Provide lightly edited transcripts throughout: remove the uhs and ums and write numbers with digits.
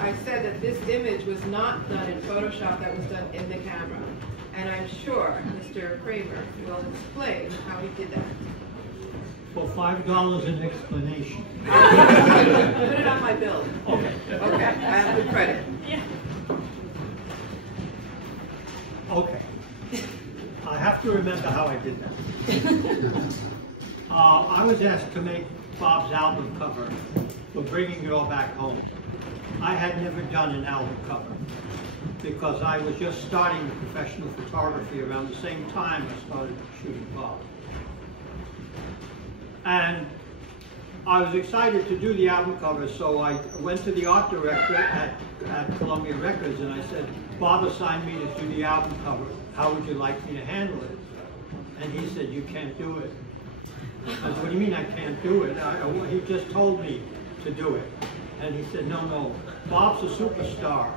I said that this image was not done in Photoshop, that was done in the camera. And I'm sure Mr. Kramer will explain how he did that. For $5 an explanation. Put it on my bill. Okay. Okay, I have good credit. Yeah. Okay. I have to remember how I did that. I was asked to make Bob's album cover for bringing it all back home. I had never done an album cover because I was just starting professional photography around the same time I started shooting Bob. And I was excited to do the album cover, so I went to the art director at Columbia Records and I said, Bob assigned me to do the album cover. How would you like me to handle it? And he said, you can't do it. I said, what do you mean I can't do it? He just told me to do it. And he said, no, Bob's a superstar.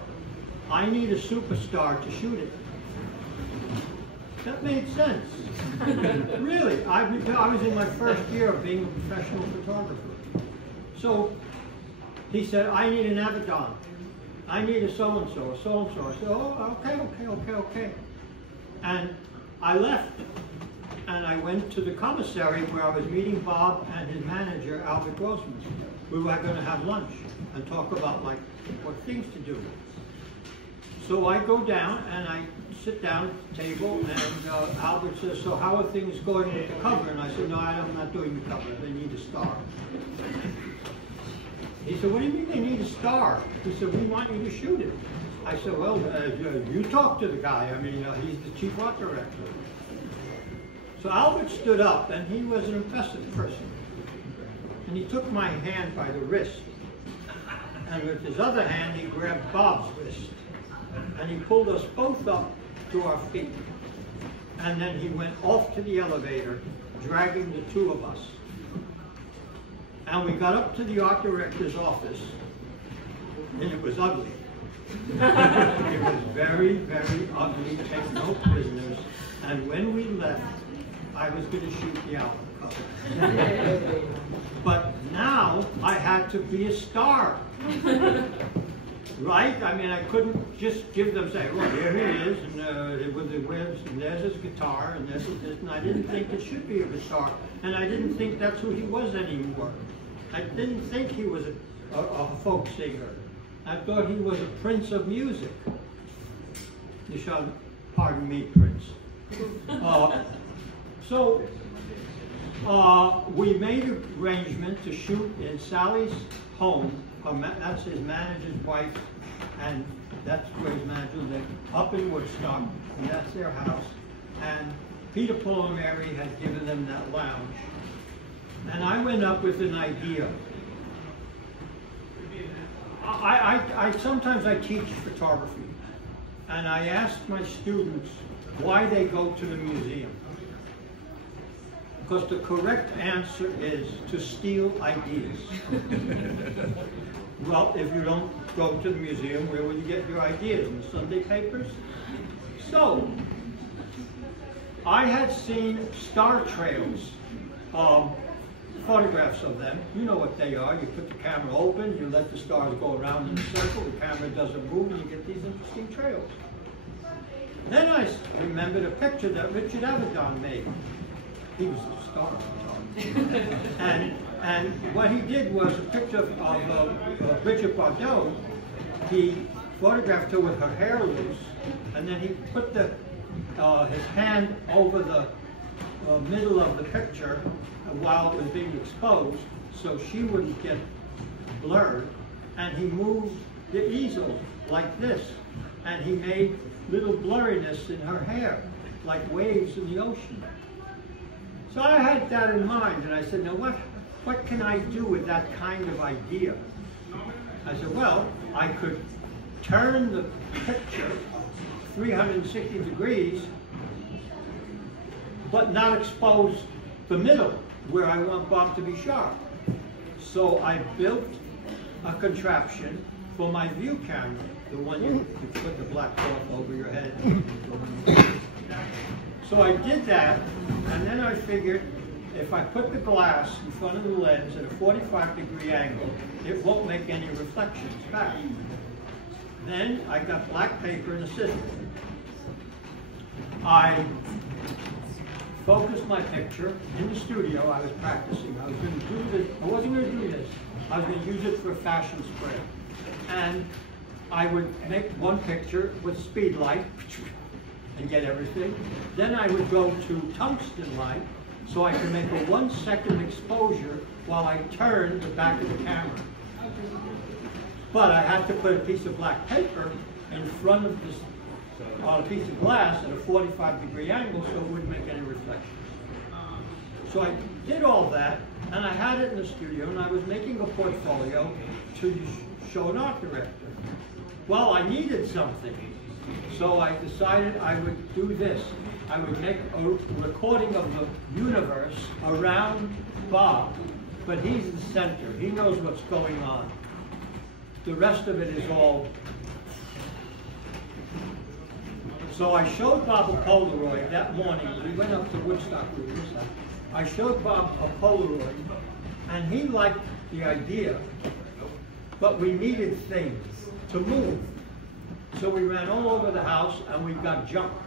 I need a superstar to shoot it. That made sense. Really, I was in my first year of being a professional photographer. So he said, I need an Abaddon. I need a so-and-so, a so-and-so. I said, oh, okay. And I left and I went to the commissary where I was meeting Bob and his manager, Albert Grossman. We were going to have lunch and talk about like what things to do. So I go down and I sit down at the table and Albert says, so how are things going with the cover? And I said, no, I'm not doing the cover. They need a star. He said, what do you mean they need a star? He said, we want you to shoot it. I said, well, you talk to the guy. I mean, he's the chief art director. So Albert stood up and he was an impressive person. And he took my hand by the wrist. And with his other hand, he grabbed Bob's wrist. And he pulled us both up to our feet. And then he went off to the elevator, dragging the two of us. And we got up to the art director's office, and it was ugly. It was very, very ugly, take no prisoners. And when we left, I was going to shoot the album cover. But now I had to be a star. Right? I mean, I couldn't just give them, say, well, here he is, and with the whips, and there's his guitar, and there's this, and I didn't think it should be a guitar, and I didn't think that's who he was anymore. I didn't think he was a folk singer. I thought he was a prince of music. You shall pardon me, Prince. So we made an arrangement to shoot in Sally's home. That's his manager's wife, and that's where his manager lived, up in Woodstock, and that's their house. And Peter, Paul, and Mary had given them that lounge. And I went up with an idea. Sometimes I teach photography, and I ask my students why they go to the museum. Because the correct answer is to steal ideas. Well, if you don't go to the museum, where will you get your ideas? In the Sunday papers? So, I had seen star trails, photographs of them. You know what they are. You put the camera open, you let the stars go around in a circle, the camera doesn't move, and you get these interesting trails. Then I remembered a picture that Richard Avedon made. He was a star photographer. And what he did was a picture of Bridget Bardot. He photographed her with her hair loose, and then he put his hand over the middle of the picture while it was being exposed, so she wouldn't get blurred. And he moved the easel like this, and he made little blurriness in her hair, like waves in the ocean. So I had that in mind, and I said, now what can I do with that kind of idea? I said, well, I could turn the picture 360 degrees, but not expose the middle, where I want Bob to be sharp. So I built a contraption for my view camera, the one you put the black cloth over your head. So I did that, and then I figured if I put the glass in front of the lens at a 45-degree angle, it won't make any reflections back. Then I got black paper and a scissor. I focused my picture in the studio. I was practicing. I was going to do this. I wasn't going to do this. I was going to use it for a fashion spread. And I would make one picture with speed light and get everything. Then I would go to tungsten light so I could make a 1-second exposure while I turned the back of the camera. But I had to put a piece of black paper in front of this on a piece of glass at a 45-degree angle so it wouldn't make any reflections. So I did all that, and I had it in the studio, and I was making a portfolio to show an art director. Well, I needed something, so I decided I would do this. I would make a recording of the universe around Bob, but he's the center. He knows what's going on. The rest of it is all. So I showed Bob a Polaroid that morning. We went up to Woodstock. I showed Bob a Polaroid, and he liked the idea, but we needed things to move. So we ran all over the house, and we got jumped.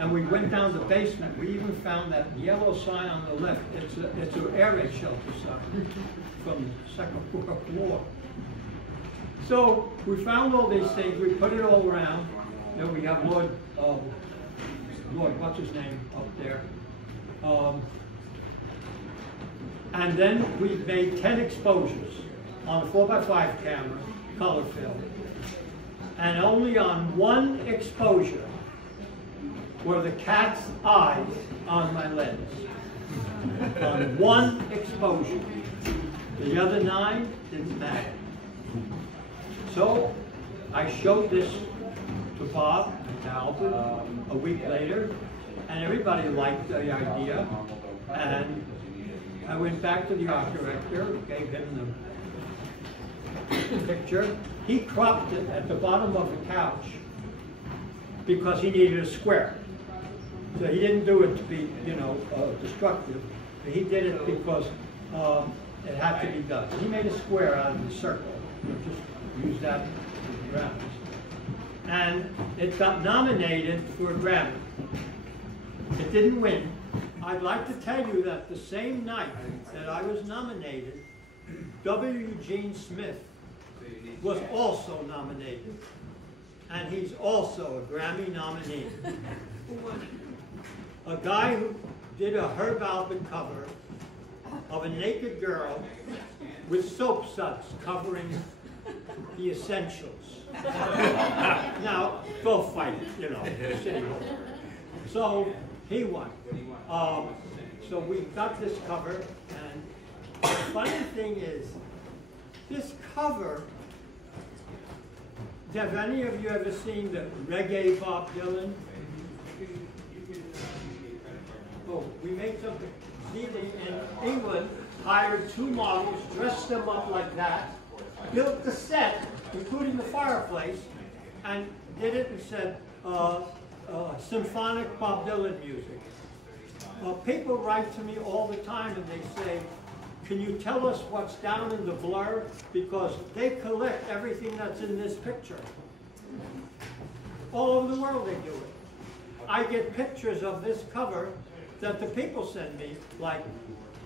And we went down the basement. We even found that yellow sign on the left. It's an air raid shelter sign from the second floor. So we found all these things. We put it all around. Then we have Lord, what's his name up there? And then we made 10 exposures on a 4x5 camera, color film. And only on one exposure were the cat's eyes on my lens. On one exposure. The other 9 didn't matter. So I showed this to Bob and to Albert a week later, and everybody liked the idea. And I went back to the art director, gave him the picture. He cropped it at the bottom of the couch because he needed a square. So he didn't do it to be, destructive. He did it because it had to be done. He made a square out of the circle. Just use that as grounds. And it got nominated for a Grammy. It didn't win. I'd like to tell you that the same night that I was nominated, W. Eugene Smith was also nominated. And he's also a Grammy nominee. A guy who did a Herb Alpert cover of a naked girl with soap suds covering the essentials. Now, go fight it, City Hall. So he won. So we got this cover, and the funny thing is, this cover, have any of you ever seen the reggae Bob Dylan? Oh, we made something. See, in England, hired 2 models, dressed them up like that, built the set, including the fireplace, and did it and said, symphonic Bob Dylan music. People write to me all the time and they say, can you tell us what's down in the blur? Because they collect everything that's in this picture. All over the world they do it. I get pictures of this cover that the people send me, like,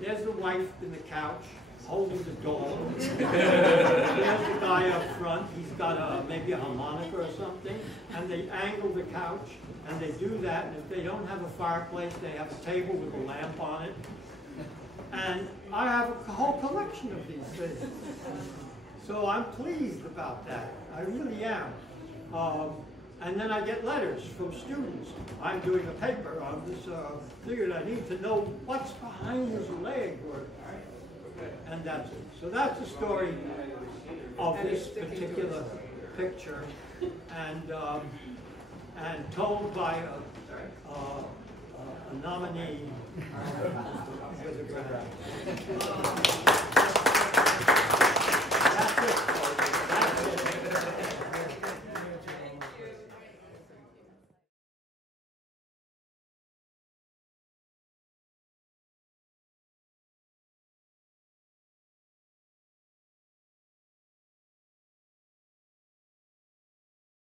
there's the wife in the couch holding the doll. There's the guy up front, he's got maybe a harmonica or something, and they angle the couch, and they do that, and if they don't have a fireplace, they have a table with a lamp on it. And I have a whole collection of these things. So I'm pleased about that. I really am. And then I get letters from students. I'm doing a paper on this, figured I need to know what's behind his leg, and that's it. So that's the story of this particular picture, and told by a nominee with a grant. That's it.